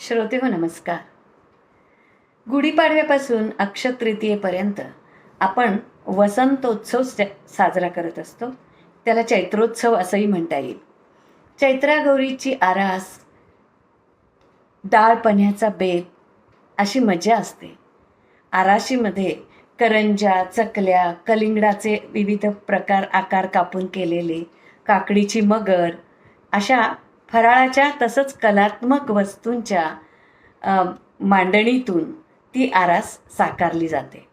श्रोते हो नमस्कार. गुढीपाडव्यापासून अक्षतृतीयेपर्यंत आपण वसंतोत्सव साजरा करत असतो. त्याला चैत्रोत्सव असंही म्हणता येईल. चैत्रा गौरीची आरास डाळ पण्याचा बेत अशी मजा असते. आराशीमध्ये करंजा चकल्या कलिंगडाचे विविध प्रकार आकार कापून केलेले काकडीची मगर अशा फराळाच्या तसंच कलात्मक वस्तूंच्या मांडणीतून ती आरास साकारली जाते.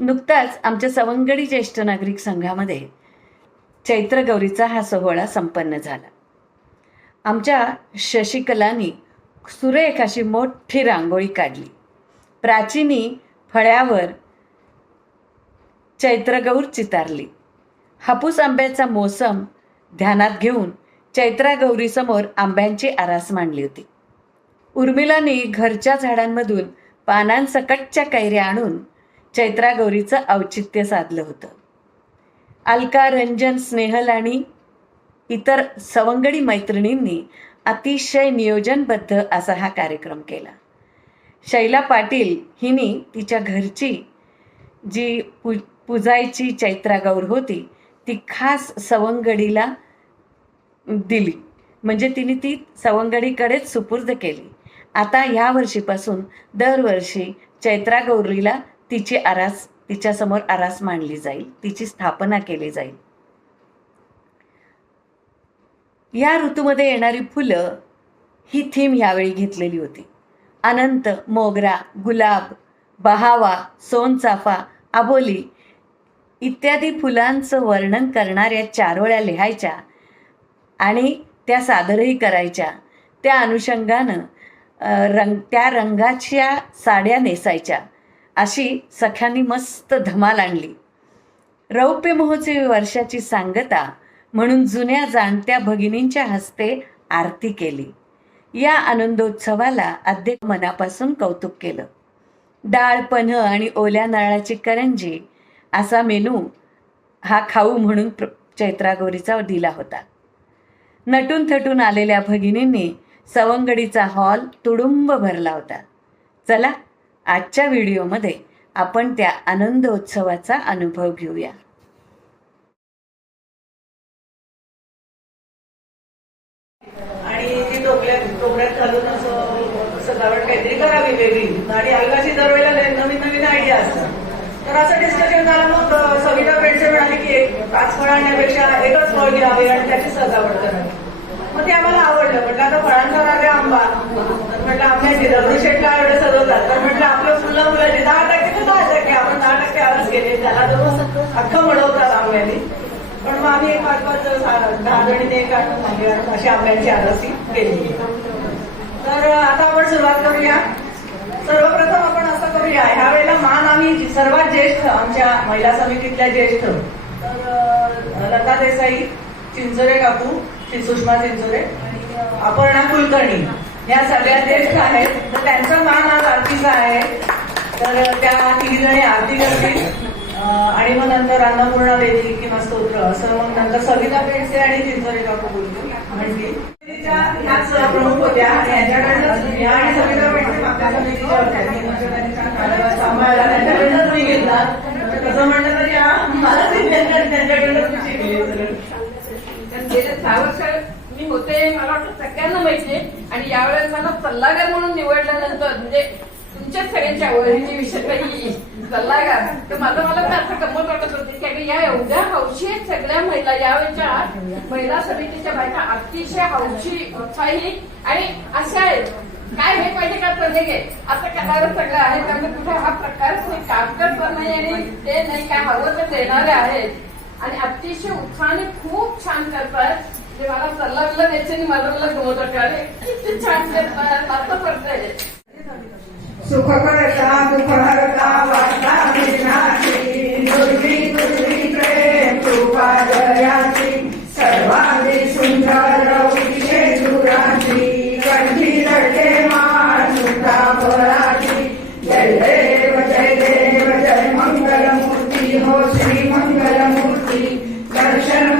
नुकताच आमच्या सवंगडी ज्येष्ठ नागरिक संघामध्ये चैत्रगौरीचा हा सोहळा संपन्न झाला. आमच्या शशिकलांनी सुरेख अशी मोठी रांगोळी काढली. प्राचीनी फळ्यावर चैत्रगौर चितारली. हापूस आंब्याचा मोसम ध्यानात घेऊन चैत्रा गौरीसमोर आंब्यांची आरास मांडली होती. उर्मिलाने घरच्या झाडांमधून पानांसकटच्या कैऱ्या आणून चैत्रा गौरीचं औचित्य साधलं होतं. अलका रंजन स्नेहल आणि इतर सवंगडी मैत्रिणींनी अतिशय नियोजनबद्ध असा हा कार्यक्रम केला. शैला पाटील हिने तिच्या घरची जी पू पुजायची चैत्रा गौर होती ती खास सवंगडीला दिली. म्हणजे तिने ती सवंगडीकडेच सुपूर्द केली. आता ह्या वर्षीपासून दरवर्षी चैत्रा गौरीला तिची आरास तिच्यासमोर आरास मांडली जाईल. तिची स्थापना केली जाईल. या ऋतूमध्ये येणारी फुलं ही थीम यावेळी घेतलेली होती. अनंत मोगरा गुलाब बहावा सोनचाफा आबोली इत्यादी फुलांचं वर्णन करणाऱ्या चारोळ्या लिहायच्या आणि त्या सादरही करायच्या. त्या अनुषंगानं रंग त्या रंगाच्या साड्या नेसायच्या. अशी सख्यांनी मस्त धमाल आणली. रौप्य महोत्सवी वर्षाची सांगता म्हणून जुन्या जाणत्या भगिनींच्या हस्ते आरती केली. या आनंदोत्सवाला अध्यक्ष मनापासून कौतुक केलं. डाळ पन्ह आणि ओल्या नारळाची करंजी असा मेनू हा खाऊ म्हणून प्र चैत्रागौरीचा दिला होता. नटून थटून आलेल्या भगिनींनी सवंगडीचा हॉल तुडुंब भरला होता. चला आजच्या व्हिडिओमध्ये आपण त्या आनंदोत्सवाचा अनुभव घेऊया. आणि ती टोपल्यात टोपल्यात घालून असं सजावट काहीतरी करावी वेगळी. आणि अलकाची दरवेळेला नवीन नवीन आयडिया असतात तर असं डिस्कशन झालं मग सविता पेंडसे म्हणाली की एक पाच फळ आणण्यापेक्षा एकच फळ घ्यावे आणि त्याची सजावट करावी मग ते आम्हाला आवडलं. म्हटलं आता फळांचा राजा आंबा. तर म्हटलं आंब्याची दगडूशेठला एवढे सजवतात. तर म्हटलं आपलं फुलं मुलांनी दहा टक्के तर दहा टक्के. आपण दहा टक्के आरस केले त्याला तर अख्खं मिळवतात आंब्याने. पण मग आम्ही एक पाच पाच दहा जणी ते काढून आम्ही अशी आंब्यांची आरसी केली. तर आता आपण सुरुवात करूया. सर्वप्रथम आपण करूया ह्या वेळेला मान आम्ही सर्वात ज्येष्ठ आमच्या महिला समितीतल्या ज्येष्ठ. तर लता देसाई चिंचोरे काकू श्री सुषमा चिंचोरे अपर्णा कुलकर्णी या सगळ्या ज्येष्ठ आहेत. तर त्यांचा मान आज आरतीचा आहे. तर त्या तिघी जणी आरती करतील. आणि मग नंतर अन्नपूर्णा देवी किंवा स्तोत्र असं मग नंतर सविता पेडसे आणि चिंचोरे काकू बोलतो म्हणतील ह्याच प्रमुख होत्या. आणि यांच्याकडनं या आणि सविता पेडसे मागच्या समितीच्या होत्या. मी सांभाळला त्यांच्याकडनंच मी घेतला. तसं म्हणलं मला त्यांच्याकडनंच मी शिकले सगळं. सहा वर्ष मी होते मला वाटतं सगळ्यांना माहितीये आणि यावेळेस मला सल्लागार म्हणून निवडल्यानंतर म्हणजे तुमच्याच सगळ्यांच्या आवडीची विषय सल्लागार. तर माझं मला असं गंमत वाटत होती की या एवढ्या हौशी आहेत सगळ्या महिला. यावेळेच्या महिला समितीच्या बायका अतिशय हौशी उत्साही आणि अशा आहेत. काय हे पाहिजे का तर घे. असं करायला सगळं आहे त्यामुळे कुठे हा प्रकार काम कामकाज नाही आणि ते नाही काय हवं तर देणारे आहेत. आणि अतिशय उत्साहाने खूप छान करतात. ते मला सल्ला बिल्ला द्यायचे आणि मला मला गमत अरे किती छान करतात. आता पडतंय सुख करता दुःख हरता वार्ता विघ्नाची दुर्गी दुर्गी प्रेम कृपा दयाची सर्वांगी सुंदर మహిమ బలము దర్శనం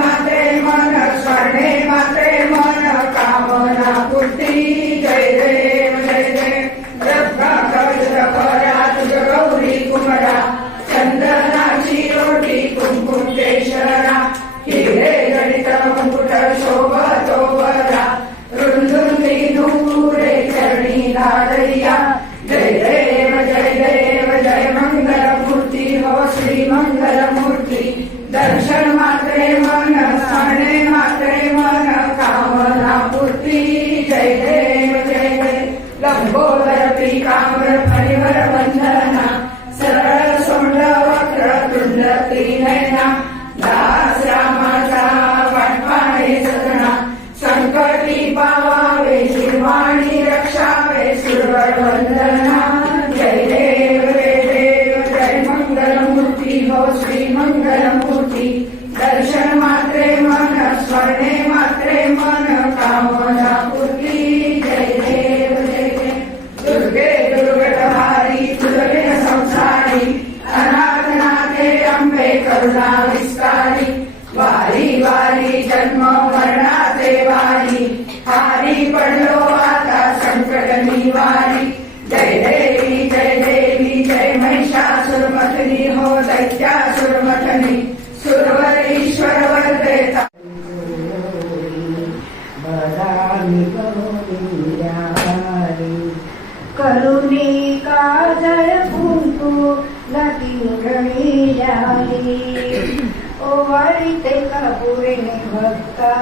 ओवाळी ते कापुरे भक्ता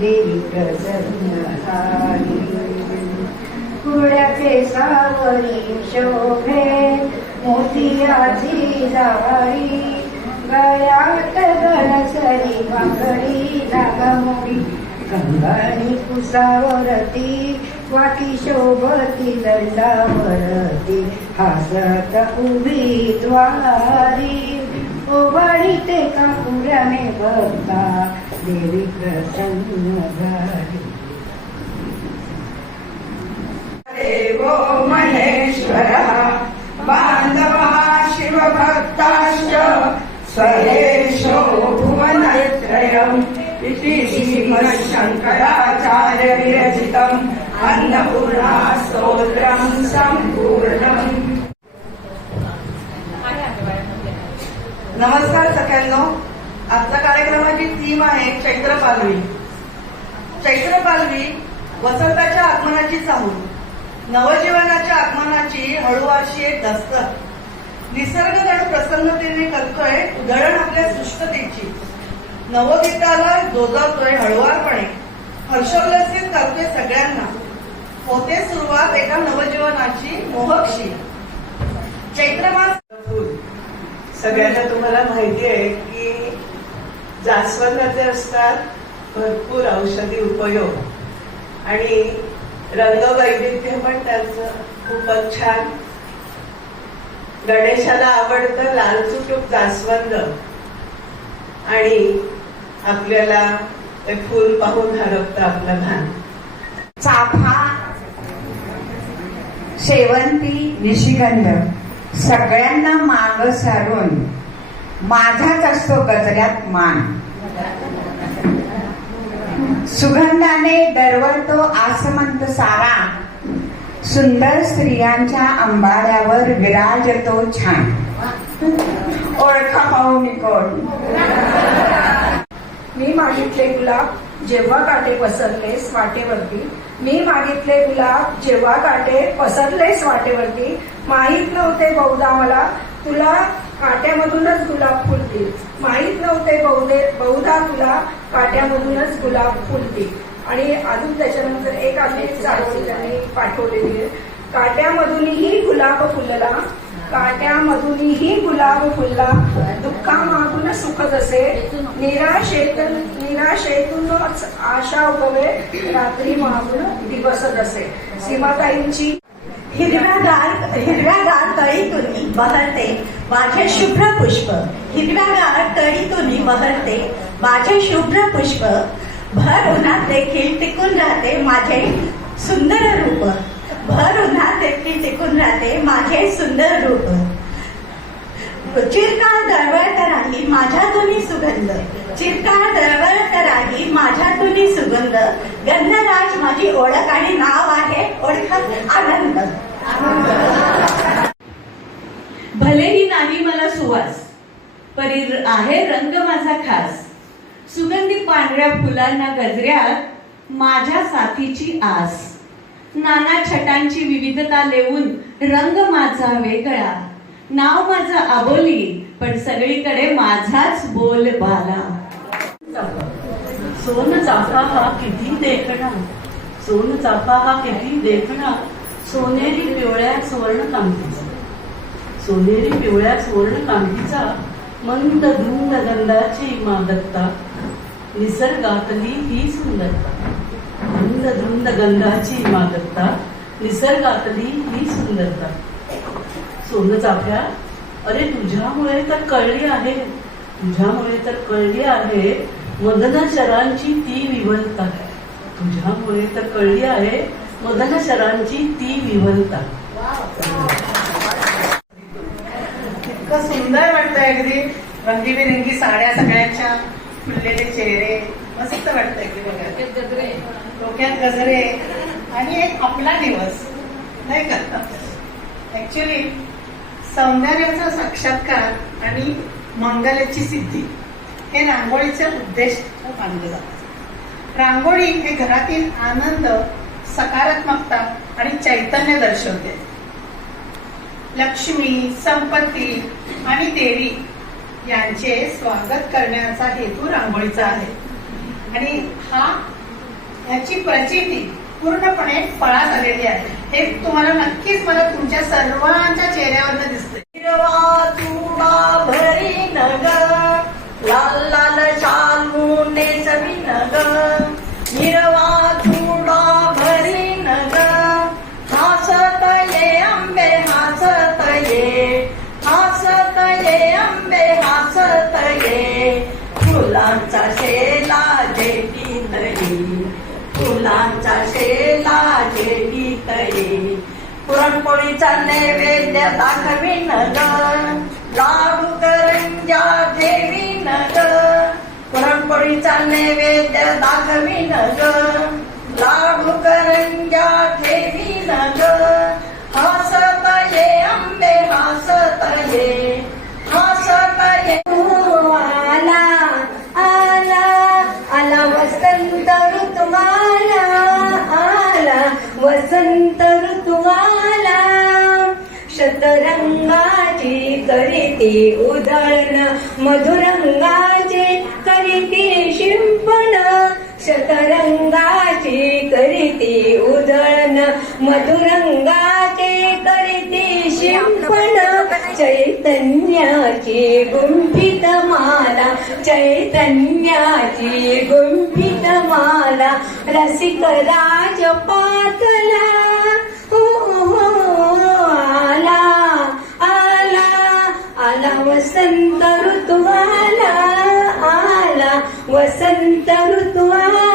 देवी प्रसन्न झाली. कुळ्याचे सावरी शोभे मोतियाची जावारी गळ्यात गणसरी बांगडी नागमोडी गंगाणी कुसावरती वाटी शोभती दंडावरती हसत उभी द्वारी. ओवाळी ते कापुऱ्याने बघता देवी प्रसन्न झाली. देवो महेश्वरः बांधवा शिवभक्ताश्च स्वयेशो भुवनत्रयम् इति श्रीमच्छङ्कराचार्य विरचितम् अन्नपूर्णा स्तोत्रम् सम्पूर्णम्। नमस्कार सगळ्यांनो. आजच्या कार्यक्रमाची थीम आहे चैत्र पालवी. चैत्र पालवी वसंताच्या आगमनाची चाहूल. नवजीवनाच्या आगमनाची हळूवारशी एक दस्तक. निसर्ग जण प्रसन्नतेने करतोय उधळण आपल्या सृष्टतेची नवगीताला जोजवतोय हळुवारपणे. हर्षोल्लसित करतोय सगळ्यांना. होते सुरुवात एका नवजीवनाची मोहकशी. चैत्रमास सगळ्यांना तुम्हाला माहिती आहे की जास्वंदाचे असतात भरपूर औषधी उपयोग. आणि रंगवैविध्य पण त्याचं खूपच छान. गणेशाला आवडतं लालचुटूक जास्वंद. आणि आपल्याला ते फूल पाहून हरपतं आपलं भान. चाफा शेवंती निशिगंध. सगळ्यांना माग सारून माझाच असतो गजऱ्यात मान. सुगंधाने दरवळतो आसमंत सारा. सुंदर स्त्रियांच्या अंबाड्यावर विराजतो छान. ओळखा पाहू मी कोण? मी मागितले गुलाब जेव्हा काटे पसरलेस वाटेवरती मी मागितले गुलाब जेव्हा काटे पसरलेस वाटेवरती माहीत नव्हते बहुधा मला तुला काट्यामधूनच गुलाब फुलतील. माहीत नव्हते बहुदे बहुधा तुला काट्यामधूनच गुलाब फुलतील. आणि अजून त्याच्यानंतर एक आम्ही त्यांनी पाठवलेली आहे. काट्यामधूनही गुलाब फुलला. काट्यामधूनही गुलाब फुलला. दुःखा मागून सुख जसे निराशेतून निराशेतूनच आशा उभवे रात्री मागून दिवस जसे. सीमाताईंची हिरव्यागार हिरव्यागार तळीतून बहरते माझे शुभ्र पुष्प. हिरव्यागार तळीतून बहरते माझे शुभ्र पुष्प. भर उन्हात देखील टिकून राहते माझे सुंदर रूप. भर उन्हात देखील टिकून राहते माझे सुंदर रूप. चिरकाळ दळवळत राही माझ्यातून सुगंध. चिरकाळ दळवळत राही माझ्यातून सुगंध. गंधराज माझी ओळख आणि नाव आहे. ओळखत आनंद. भलेही नाही मला सुवास परी आहे रंग माझा खास. सुगंधी पांढऱ्या फुलांना गजऱ्यात माझ्या साथीची आस. नाना छटांची विविधता लेवून रंग माझा वेगळा. नाव माझं आबोली पण सगळीकडे माझाच बोल बाला सोन चाफा हा किती देखणा. सोन चाफा हा किती देखणा. सोनेरी पिवळ्या सुवर्ण कामठीचा सोनेरी पिवळ्या सुवर्ण कामठीचा मंद धुंद गंधाची मादकता निसर्गातली ही सुंदरता. मंद धुंद गंधाची मादकता निसर्गातली ही सुंदरता. सोनं चाफ्या अरे तुझ्यामुळे तर कळली आहे. तुझ्यामुळे तर कळली आहे. मदन शरांची ती विवलता. तुझ्यामुळे तर कळली आहे. मदन शरांची ती विवंता. इतकं सुंदर वाटतंय अगदी. रंगीबिरंगी साड्या सगळ्यांच्या फुललेले चेहरे. मस्त वाटतंय की बघा. डोक्यात गजरे. आणि एक आपला दिवस. नाही का? ऍक्च्युली सौंदर्याचा साक्षात्कार आणि मंगलाची सिद्धी हे रांगोळीचे उद्देश मानले जातात रांगोळी हे घरातील आनंद सकारात्मकता आणि चैतन्य दर्शवते. लक्ष्मी संपत्ती आणि देवी यांचे स्वागत करण्याचा हेतू रांगोळीचा आहे. आणि हा याची प्रचिती पूर्णपणे फळात आलेली आहे. हे तुम्हाला नक्कीच मला तुमच्या सर्वांच्या चेहऱ्यावर दिसते हिरवा तुडा भरी नग लाल लाल शालू नेसवी नग फुलांचा शेला जेटी तरी फुलांचा शेला जेटी तरी पुरणपोळीचा नैवेद्य दाखवी नग लाडू करंजा देवी नग पुरणपोळीचा नैवेद्य दाखवीन नग लाडू करंजा देवी नग हसत ये आंबे हसत ये वसंत ऋतुवाला शतरंगाची करीती उधळण मधुरंगाचे करीती शिंपण शतरंगाची करीती उधळण मधुरंगा चैतन्याची गुंफित माला चैतन्याची गुंफित माला रसिक राज पातला हो हो आला आला आला वसंत ऋतू आला आला वसंत ऋतू आला आला वसंत वसंत वसंत आला आला